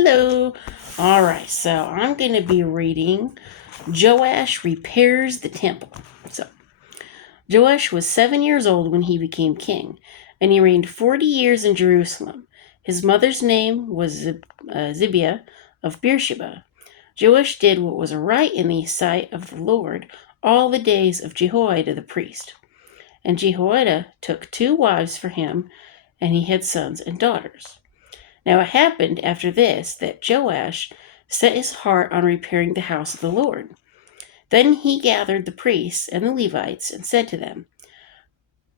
Hello. All right, so I'm going to be reading Joash repairs the temple. So, Joash was 7 years old when he became king, and he reigned 40 years in Jerusalem. His mother's name was Zibiah of Beersheba. Joash did what was right in the sight of the Lord all the days of Jehoiada the priest. And Jehoiada took 2 wives for him, and he had sons and daughters. Now it happened after this that Joash set his heart on repairing the house of the Lord. Then he gathered the priests and the Levites and said to them,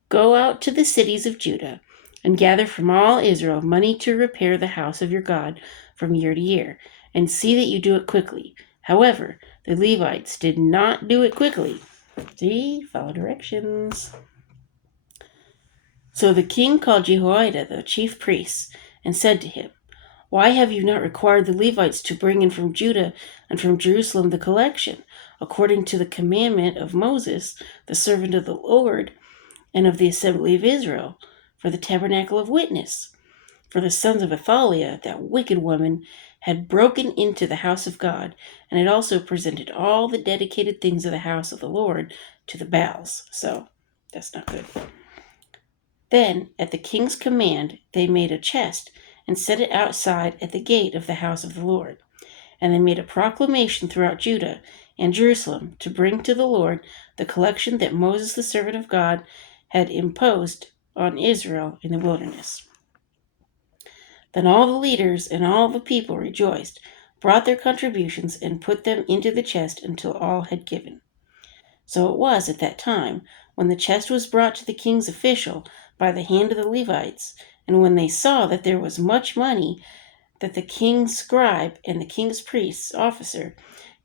"Go out to the cities of Judah and gather from all Israel money to repair the house of your God from year to year, and see that you do it quickly." However, the Levites did not do it quickly. See, follow directions. So the king called Jehoiada the chief priest and said to him, "Why have you not required the Levites to bring in from Judah and from Jerusalem the collection, according to the commandment of Moses, the servant of the Lord, and of the assembly of Israel, for the tabernacle of witness?" For the sons of Athaliah, that wicked woman, had broken into the house of God, and had also presented all the dedicated things of the house of the Lord to the Baals. So, that's not good. Then, at the king's command, they made a chest and set it outside at the gate of the house of the Lord. And they made a proclamation throughout Judah and Jerusalem to bring to the Lord the collection that Moses, the servant of God, had imposed on Israel in the wilderness. Then all the leaders and all the people rejoiced, brought their contributions, and put them into the chest until all had given. So it was at that time, when the chest was brought to the king's official by the hand of the Levites, and when they saw that there was much money, that the king's scribe and the king's priest's officer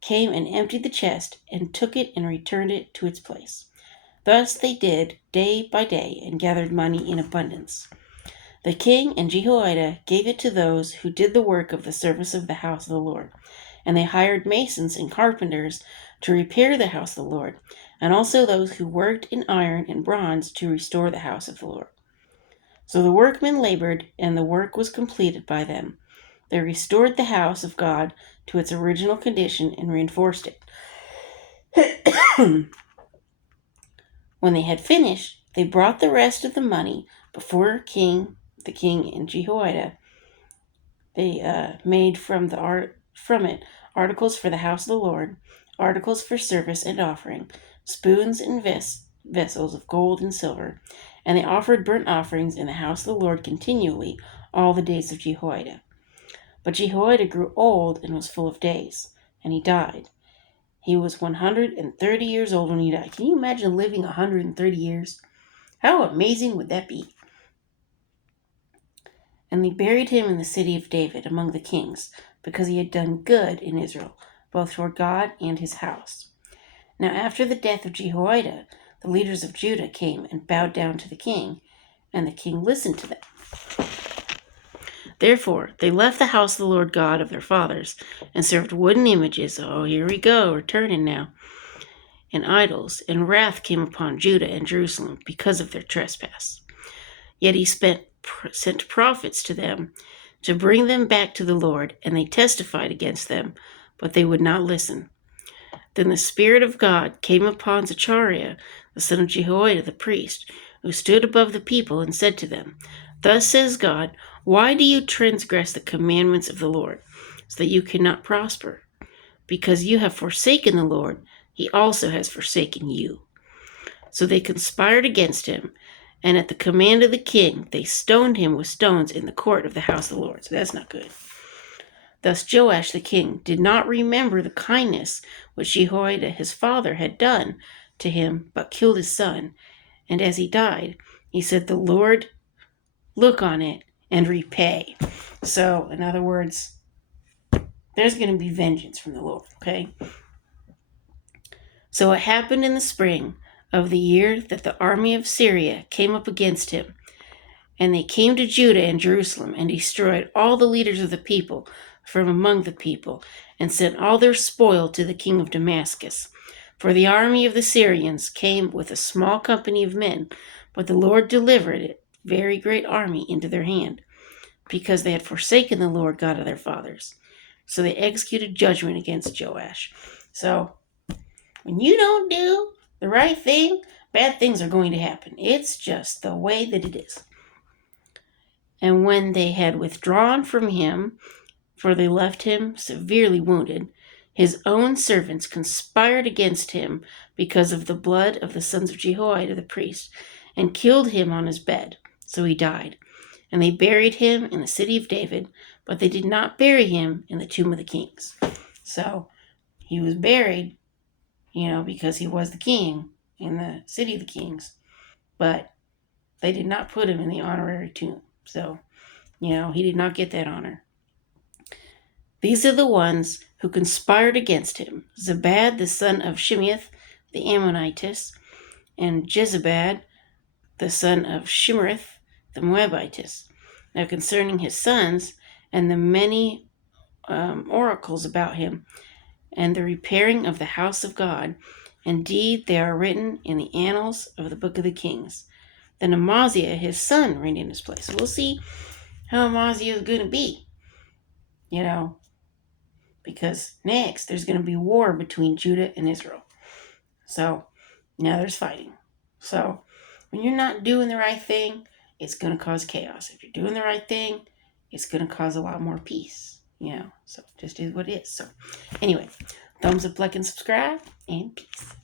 came and emptied the chest, and took it and returned it to its place. Thus they did day by day, and gathered money in abundance. The king and Jehoiada gave it to those who did the work of the service of the house of the Lord, and they hired masons and carpenters to repair the house of the Lord, and also those who worked in iron and bronze to restore the house of the Lord. So the workmen labored, and the work was completed by them. They restored the house of God to its original condition and reinforced it. When they had finished, they brought the rest of the money before the king and Jehoiada. They made from it articles for the house of the Lord, articles for service and offering, spoons and vessels of gold and silver, and they offered burnt offerings in the house of the Lord continually all the days of Jehoiada. But Jehoiada grew old and was full of days, and he died. He was 130 years old when he died. Can you imagine living 130 years? How amazing would that be? And they buried him in the city of David among the kings, because he had done good in Israel, both toward God and his house. Now after the death of Jehoiada, the leaders of Judah came and bowed down to the king, and the king listened to them. Therefore they left the house of the Lord God of their fathers, and served wooden images. Oh, here we go, we're turning now. And idols, and wrath came upon Judah and Jerusalem because of their trespass. Yet he sent prophets to them to bring them back to the Lord, and they testified against them, but they would not listen. Then the Spirit of God came upon Zechariah, the son of Jehoiada the priest, who stood above the people, and said to them, "Thus says God, why do you transgress the commandments of the Lord, so that you cannot prosper? Because you have forsaken the Lord, he also has forsaken you." So they conspired against him, and at the command of the king, they stoned him with stones in the court of the house of the Lord. So that's not good. Thus Joash the king did not remember the kindness which Jehoiada his father had done to him, but killed his son. And as he died, he said, "The Lord look on it and repay." So, in other words, there's going to be vengeance from the Lord, okay? So it happened in the spring of the year that the army of Syria came up against him, and they came to Judah and Jerusalem, and destroyed all the leaders of the people from among the people, and sent all their spoil to the king of Damascus. For the army of the Syrians came with a small company of men, but the Lord delivered a very great army into their hand. because they had forsaken the Lord God of their fathers. So they executed judgment against Joash. So when you don't do the right thing, bad things are going to happen. It's just the way that it is. And when they had withdrawn from him, for they left him severely wounded, his own servants conspired against him because of the blood of the sons of Jehoiada the priest, and killed him on his bed. So he died. And they buried him in the city of David, but they did not bury him in the tomb of the kings. So he was buried, because he was the king in the city of the kings, but they did not put him in the honorary tomb. So, he did not get that honor. These are the ones who conspired against him: Zabad, the son of Shimeath, the Ammonitess, and Jezabad, the son of Shimerith, the Moabitess. Now concerning his sons and the many oracles about him, and the repairing of the house of God, indeed they are written in the annals of the book of the kings. Then Amaziah, his son, reigned in his place. So we'll see how Amaziah is going to be, because next there's going to be war between Judah and Israel. So now there's fighting. So when you're not doing the right thing, it's going to cause chaos. If you're doing the right thing, it's going to cause a lot more peace. So just is what it is. So anyway, thumbs up, like, and subscribe, and peace.